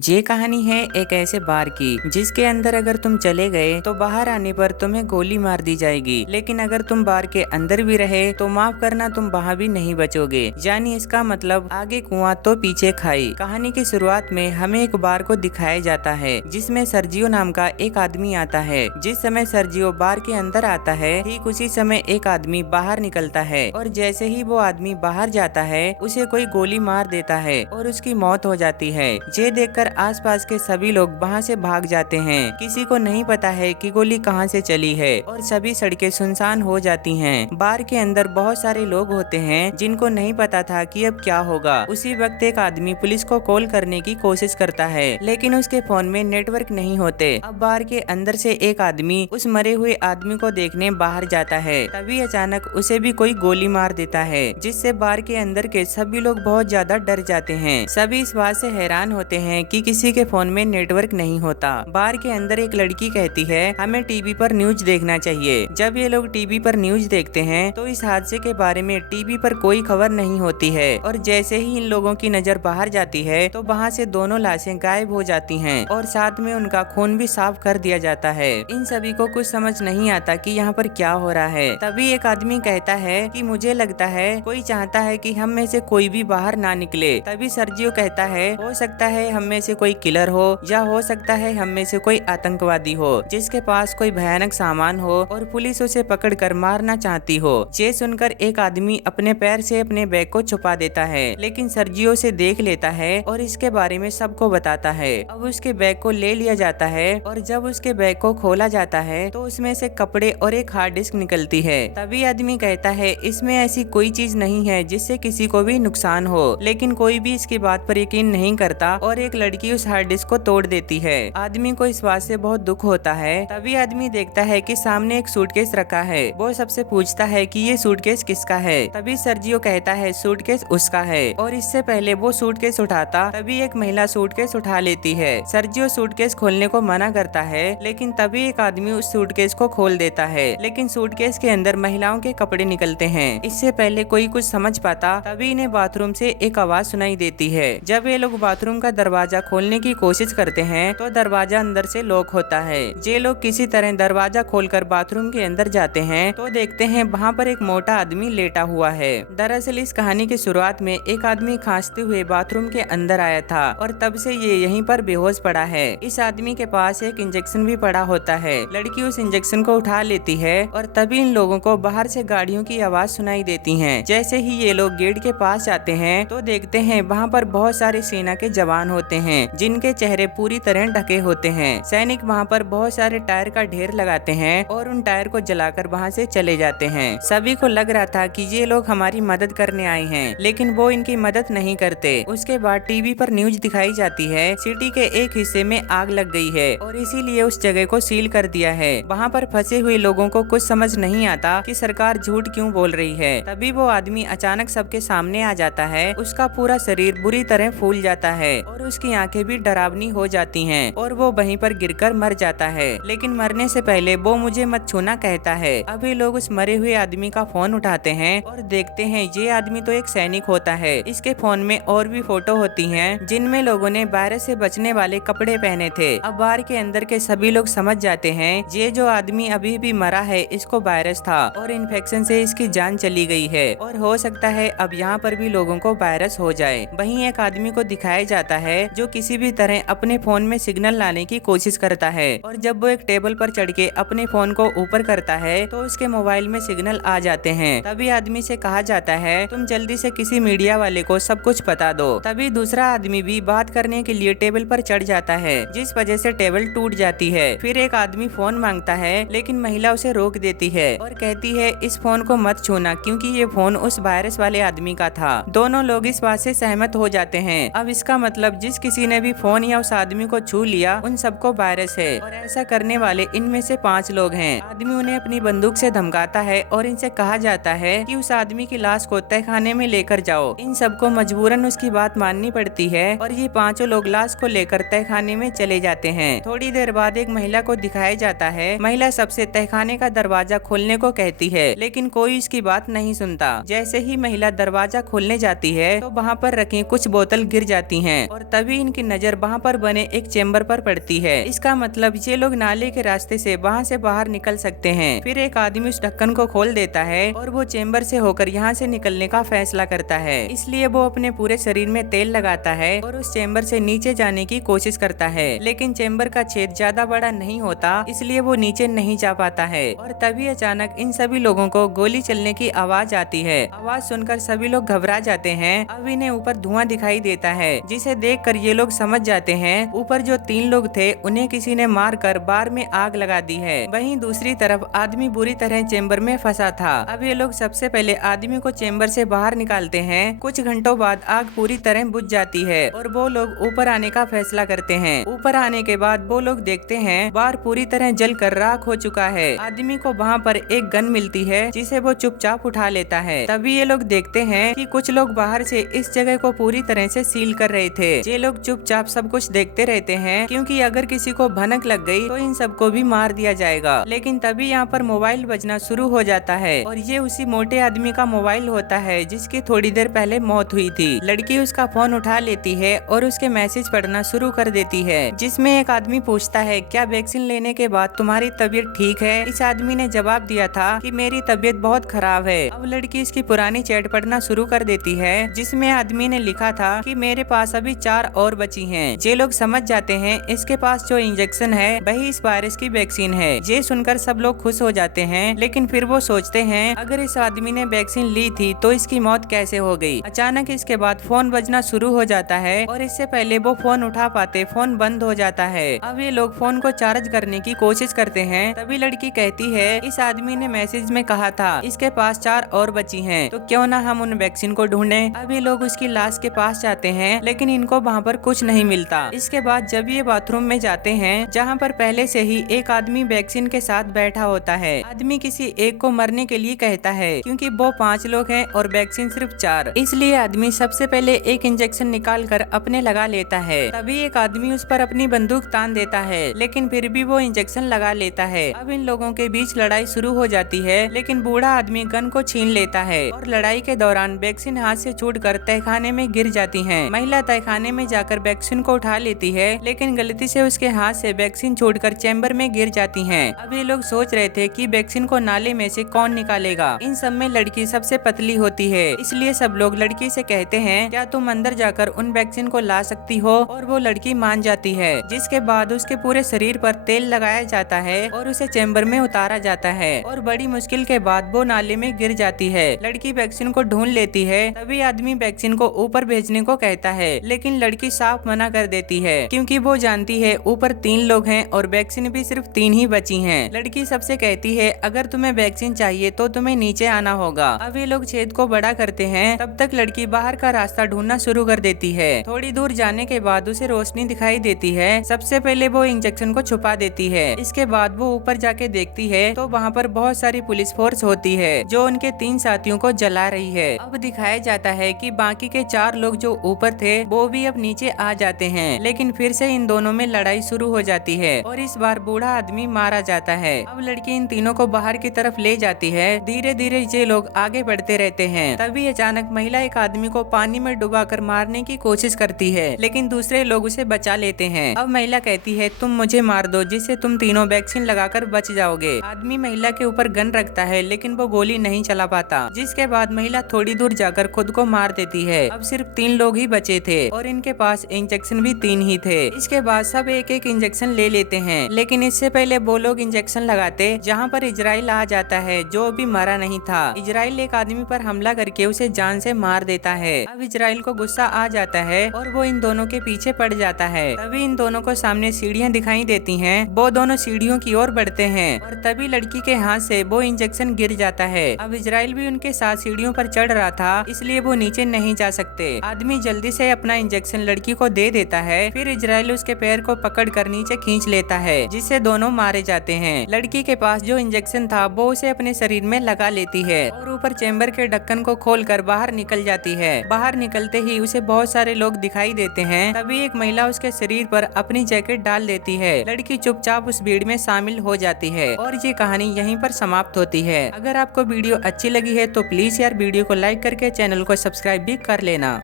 ये कहानी है एक ऐसे बार की जिसके अंदर अगर तुम चले गए तो बाहर आने पर तुम्हें गोली मार दी जाएगी, लेकिन अगर तुम बार के अंदर भी रहे तो माफ करना तुम वहाँ भी नहीं बचोगे। यानी इसका मतलब आगे कुआं तो पीछे खाई। कहानी की शुरुआत में हमें एक बार को दिखाया जाता है जिसमें सर्जियो नाम का एक आदमी आता है। जिस समय सर्जियो बार के अंदर आता है ठीक उसी समय एक आदमी बाहर निकलता है और जैसे ही वो आदमी बाहर जाता है उसे कोई गोली मार देता है और उसकी मौत हो जाती है। ये देखकर आसपास के सभी लोग वहाँ से भाग जाते हैं। किसी को नहीं पता है कि गोली कहाँ से चली है और सभी सड़कें सुनसान हो जाती हैं। बार के अंदर बहुत सारे लोग होते हैं जिनको नहीं पता था कि अब क्या होगा। उसी वक्त एक आदमी पुलिस को कॉल करने की कोशिश करता है लेकिन उसके फोन में नेटवर्क नहीं होते। अब बार के अंदर से एक आदमी उस मरे हुए आदमी को देखने बाहर जाता है, तभी अचानक उसे भी कोई गोली मार देता है जिससे बार के अंदर के सभी लोग बहुत ज्यादा डर जाते हैं। सभी इस बात से हैरान होते हैं कि किसी के फोन में नेटवर्क नहीं होता। बार के अंदर एक लड़की कहती है हमें टीवी पर न्यूज देखना चाहिए। जब ये लोग टीवी पर न्यूज देखते हैं तो इस हादसे के बारे में टीवी पर कोई खबर नहीं होती है और जैसे ही इन लोगों की नजर बाहर जाती है तो वहाँ से दोनों लाशें गायब हो जाती हैं और साथ में उनका खून भी साफ कर दिया जाता है। इन सभी को कुछ समझ नहीं आता कि यहाँ पर क्या हो रहा है। तभी एक आदमी कहता है कि मुझे लगता है कोई चाहता है कि हम में से कोई भी बाहर ना निकले। तभी सर्जियो कहता है हो सकता है हम में से कोई किलर हो या हो सकता है हम में से कोई आतंकवादी हो जिसके पास कोई भयानक सामान हो और पुलिस उसे पकड़कर मारना चाहती हो। ये सुनकर एक आदमी अपने पैर से अपने बैग को छुपा देता है लेकिन सर्जियो से देख लेता है और इसके बारे में सबको बताता है। अब उसके बैग को ले लिया जाता है और जब उसके बैग को खोला जाता है तो उसमें से कपड़े और एक हार्ड डिस्क निकलती है। तभी आदमी कहता है इसमें ऐसी कोई चीज नहीं है जिससे किसी को भी नुकसान हो, लेकिन कोई भी इसकी बात पर यकीन नहीं करता और एक लड़की उस हार्ड डिस्क को तोड़ देती है। आदमी को इस बात से बहुत दुख होता है। तभी आदमी देखता है कि सामने एक सूटकेस रखा है। वो सबसे पूछता है कि ये सूटकेस किसका है। तभी सर्जियो कहता है सूटकेस उसका है और इससे पहले वो सूटकेस उठाता तभी एक महिला सूटकेस उठा लेती है। सर्जियो सूटकेस खोलने को मना करता है लेकिन तभी एक आदमी उस सूटकेस को खोल देता है, लेकिन सूटकेस के अंदर महिलाओं के कपड़े निकलते हैं। इससे पहले कोई कुछ समझ पाता तभी इन्हें बाथरूम से एक आवाज सुनाई देती है। जब ये लोग बाथरूम का दरवाजा खोलने की कोशिश करते हैं तो दरवाजा अंदर से लॉक होता है। ये लोग किसी तरह दरवाजा खोलकर बाथरूम के अंदर जाते हैं तो देखते हैं वहाँ पर एक मोटा आदमी लेटा हुआ है। दरअसल इस कहानी की शुरुआत में एक आदमी खांसते हुए बाथरूम के अंदर आया था और तब से ये यहीं पर बेहोश पड़ा है। इस आदमी के पास एक इंजेक्शन भी पड़ा होता है। लड़की उस इंजेक्शन को उठा लेती है और तभी इन लोगों को बाहर से गाड़ियों की आवाज सुनाई देती है। जैसे ही ये लोग गेट के पास जाते हैं तो देखते हैं वहाँ पर बहुत सारे सेना के जवान होते हैं जिनके चेहरे पूरी तरह ढके होते हैं। सैनिक वहाँ पर बहुत सारे टायर का ढेर लगाते हैं और उन टायर को जलाकर वहाँ से चले जाते हैं। सभी को लग रहा था कि ये लोग हमारी मदद करने आए हैं, लेकिन वो इनकी मदद नहीं करते। उसके बाद टीवी पर न्यूज दिखाई जाती है सिटी के एक हिस्से में आग लग गई है और इसीलिए उस जगह को सील कर दिया है। वहाँ पर फंसे हुए लोगों को कुछ समझ नहीं आता कि सरकार झूठ क्यों बोल रही है। तभी वो आदमी अचानक सबके सामने आ जाता है। उसका पूरा शरीर बुरी तरह फूल जाता है और उसकी आंखें भी डरावनी हो जाती हैं और वो वहीं पर गिरकर मर जाता है। लेकिन मरने से पहले वो मुझे मत छूना कहता है। अभी लोग उस मरे हुए आदमी का फोन उठाते हैं और देखते हैं ये आदमी तो एक सैनिक होता है। इसके फोन में और भी फोटो होती हैं जिनमें लोगों ने वायरस से बचने वाले कपड़े पहने थे। अब बार के अंदर के सभी लोग समझ जाते हैं ये जो आदमी अभी भी मरा है इसको वायरस था और इन्फेक्शन से इसकी जान चली गई है और हो सकता है अब यहाँ पर भी लोगों को वायरस हो जाए। वहीं एक आदमी को दिखाया जाता है जो किसी भी तरह अपने फोन में सिग्नल लाने की कोशिश करता है और जब वो एक टेबल पर चढ़ के अपने फोन को ऊपर करता है तो उसके मोबाइल में सिग्नल आ जाते हैं। तभी आदमी से कहा जाता है तुम जल्दी से किसी मीडिया वाले को सब कुछ बता दो। तभी दूसरा आदमी भी बात करने के लिए टेबल पर चढ़ जाता है जिस वजह से टेबल टूट जाती है। फिर एक आदमी फोन मांगता है लेकिन महिला उसे रोक देती है और कहती है इस फोन को मत छूना क्योंकि ये फोन उस वायरस वाले आदमी का था। दोनों लोग इस बात से सहमत हो जाते हैं। अब इसका मतलब जिस किसी ने भी फोन या उस आदमी को छू लिया उन सबको वायरस है और ऐसा करने वाले इनमें से 5 लोग हैं। आदमी उन्हें अपनी बंदूक से धमकाता है और इनसे कहा जाता है कि उस आदमी की लाश को तहखाने में लेकर जाओ। इन सबको मजबूरन उसकी बात माननी पड़ती है और ये 5 लोग लाश को लेकर तहखाने में चले जाते हैं। थोड़ी देर बाद एक महिला को दिखाया जाता है। महिला सबसे तहखाने का दरवाजा खोलने को कहती है लेकिन कोई इसकी बात नहीं सुनता। जैसे ही महिला दरवाजा खोलने जाती है तो वहाँ पर रखी कुछ बोतल गिर जाती हैं और तभी इन की नजर वहाँ पर बने एक चेम्बर पर पड़ती है। इसका मतलब ये लोग नाले के रास्ते से वहाँ से बाहर निकल सकते हैं। फिर एक आदमी उस ढक्कन को खोल देता है और वो चेम्बर से होकर यहाँ से निकलने का फैसला करता है। इसलिए वो अपने पूरे शरीर में तेल लगाता है और उस चेम्बर से नीचे जाने की कोशिश करता है, लेकिन चेम्बर का छेद ज्यादा बड़ा नहीं होता, इसलिए वो नीचे नहीं जा पाता है। और तभी अचानक इन सभी लोगों को गोली चलने की आवाज आती है। आवाज सुनकर सभी लोग घबरा जाते हैं। अब इन्हें ऊपर धुआं दिखाई देता है, जिसे देखकर ये लोग समझ जाते हैं ऊपर जो 3 लोग थे उन्हें किसी ने मारकर बार में आग लगा दी है। वहीं दूसरी तरफ आदमी बुरी तरह चेम्बर में फंसा था। अब ये लोग सबसे पहले आदमी को चेम्बर से बाहर निकालते हैं। कुछ घंटों बाद आग पूरी तरह बुझ जाती है और वो लोग ऊपर आने का फैसला करते हैं। ऊपर आने के बाद वो लोग देखते हैं बार पूरी तरह जल कर राख हो चुका है। आदमी को वहाँ पर एक गन मिलती है, जिसे वो चुपचाप उठा लेता है। तभी ये लोग देखते हैं कि कुछ लोग बाहर से इस जगह को पूरी तरह से सील कर रहे थे। ये लोग चुपचाप सब कुछ देखते रहते हैं, क्योंकि अगर किसी को भनक लग गई तो इन सबको भी मार दिया जाएगा। लेकिन तभी यहाँ पर मोबाइल बजना शुरू हो जाता है और ये उसी मोटे आदमी का मोबाइल होता है जिसकी थोड़ी देर पहले मौत हुई थी। लड़की उसका फोन उठा लेती है और उसके मैसेज पढ़ना शुरू कर देती है, जिसमें एक आदमी पूछता है, क्या वैक्सीन लेने के बाद तुम्हारी तबीयत ठीक है? इस आदमी ने जवाब दिया था कि मेरी तबीयत बहुत खराब है। अब लड़की इसकी पुरानी चैट पढ़ना शुरू कर देती है, जिसमें आदमी ने लिखा था कि मेरे पास अभी 4 और बची हैं। ये लोग समझ जाते हैं इसके पास जो इंजेक्शन है वही इस वायरस की वैक्सीन है। ये सुनकर सब लोग खुश हो जाते हैं, लेकिन फिर वो सोचते हैं अगर इस आदमी ने वैक्सीन ली थी तो इसकी मौत कैसे हो गई। अचानक इसके बाद फोन बजना शुरू हो जाता है और इससे पहले वो फोन उठा पाते फोन बंद हो जाता है। अब ये लोग फोन को चार्ज करने की कोशिश करते हैं। तभी लड़की कहती है, इस आदमी ने मैसेज में कहा था इसके पास 4 और बची हैं, तो क्यों ना हम उन वैक्सीन को ढूंढें। अब ये लोग उसकी लाश के पास जाते हैं, लेकिन इनको वहाँ पर कुछ नहीं मिलता। इसके बाद जब ये बाथरूम में जाते हैं, जहाँ पर पहले से ही एक आदमी वैक्सीन के साथ बैठा होता है। आदमी किसी एक को मरने के लिए कहता है, क्योंकि वो 5 लोग हैं और वैक्सीन सिर्फ 4, इसलिए आदमी सबसे पहले एक इंजेक्शन निकाल कर अपने लगा लेता है। तभी एक आदमी उस पर अपनी बंदूक तान देता है, लेकिन फिर भी वो इंजेक्शन लगा लेता है। अब इन लोगों के बीच लड़ाई शुरू हो जाती है, लेकिन बूढ़ा आदमी गन को छीन लेता है और लड़ाई के दौरान वैक्सीन हाथ से छूटकर तहखाने में गिर जाती है। महिला तहखाने में जाकर वैक्सीन को उठा लेती है, लेकिन गलती से उसके हाथ से वैक्सीन छूटकर चैम्बर में गिर जाती है। अब ये लोग सोच रहे थे कि वैक्सीन को नाले में से कौन निकालेगा। इन सब में लड़की सबसे पतली होती है, इसलिए सब लोग लड़की से कहते हैं, क्या तुम अंदर जाकर उन वैक्सीन को ला सकती हो? और वो लड़की मान जाती है, जिसके बाद उसके पूरे शरीर पर तेल लगाया जाता है और उसे चैम्बर में उतारा जाता है और बड़ी मुश्किल के बाद वो नाले में गिर जाती है। लड़की वैक्सीन को ढूंढ लेती है। तभी आदमी वैक्सीन को ऊपर भेजने को कहता है, लेकिन लड़की साफ मना कर देती है, क्योंकि वो जानती है ऊपर 3 लोग हैं और वैक्सीन भी सिर्फ 3 ही बची हैं। लड़की सबसे कहती है, अगर तुम्हें वैक्सीन चाहिए तो तुम्हें नीचे आना होगा। अब ये लोग छेद को बड़ा करते हैं, तब तक लड़की बाहर का रास्ता ढूंढना शुरू कर देती है। थोड़ी दूर जाने के बाद उसे रोशनी दिखाई देती है। सबसे पहले वो इंजेक्शन को छुपा देती है। इसके बाद वो ऊपर जाके देखती है तो वहाँ पर बहुत सारी पुलिस फोर्स होती है, जो उनके 3 साथियों को जला रही है। अब दिखाया जाता है कि बाकी के 4 लोग जो ऊपर थे वो भी अब नीचे आ जाते हैं, लेकिन फिर से इन दोनों में लड़ाई शुरू हो जाती है और इस बार बूढ़ा आदमी मारा जाता है। अब लड़की इन तीनों को बाहर की तरफ ले जाती है। धीरे धीरे ये लोग आगे बढ़ते रहते हैं। तभी अचानक महिला एक आदमी को पानी में डुबाकर मारने की कोशिश करती है, लेकिन दूसरे लोग उसे बचा लेते हैं। अब महिला कहती है, तुम मुझे मार दो, जिससे तुम तीनों वैक्सीन लगाकर बच जाओगे। आदमी महिला के ऊपर गन रखता है, लेकिन वो गोली नहीं चला पाता, जिसके बाद महिला थोड़ी दूर जाकर खुद को मार देती है। अब सिर्फ 3 लोग ही बचे थे और इनके पास इंजेक्शन भी 3 ही थे। इसके बाद सब एक एक इंजेक्शन ले लेते हैं, लेकिन इससे पहले वो लोग इंजेक्शन लगाते जहाँ पर इजराइल आ जाता है, जो अभी मरा नहीं था। इजराइल एक आदमी पर हमला करके उसे जान से मार देता है। अब इजराइल को गुस्सा आ जाता है और वो इन दोनों के पीछे पड़ जाता है। तभी इन दोनों को सामने सीढ़ियाँ दिखाई देती हैं। वो दोनों सीढ़ियों की ओर बढ़ते हैं और तभी लड़की के हाथ से वो इंजेक्शन गिर जाता है। अब इजराइल भी उनके साथ सीढ़ियों पर चढ़ रहा था, इसलिए वो नीचे नहीं जा सकते। आदमी जल्दी से अपना इंजेक्शन लड़की को दे देता है। फिर इजराइल उसके पैर को पकड़कर नीचे खींच लेता है, जिससे दोनों मारे जाते हैं। लड़की के पास जो इंजेक्शन था वो उसे अपने शरीर में लगा लेती है और ऊपर चैम्बर के ढक्कन को खोलकर बाहर निकल जाती है। बाहर निकलते ही उसे बहुत सारे लोग दिखाई देते हैं। तभी एक महिला उसके शरीर पर अपनी जैकेट डाल देती है। लड़की चुपचाप उस भीड़ में शामिल हो जाती है और ये कहानी यहीं पर समाप्त होती है। अगर आपको वीडियो अच्छी लगी है तो प्लीज यार वीडियो को लाइक करके चैनल को सब्सक्राइब भी कर लेना।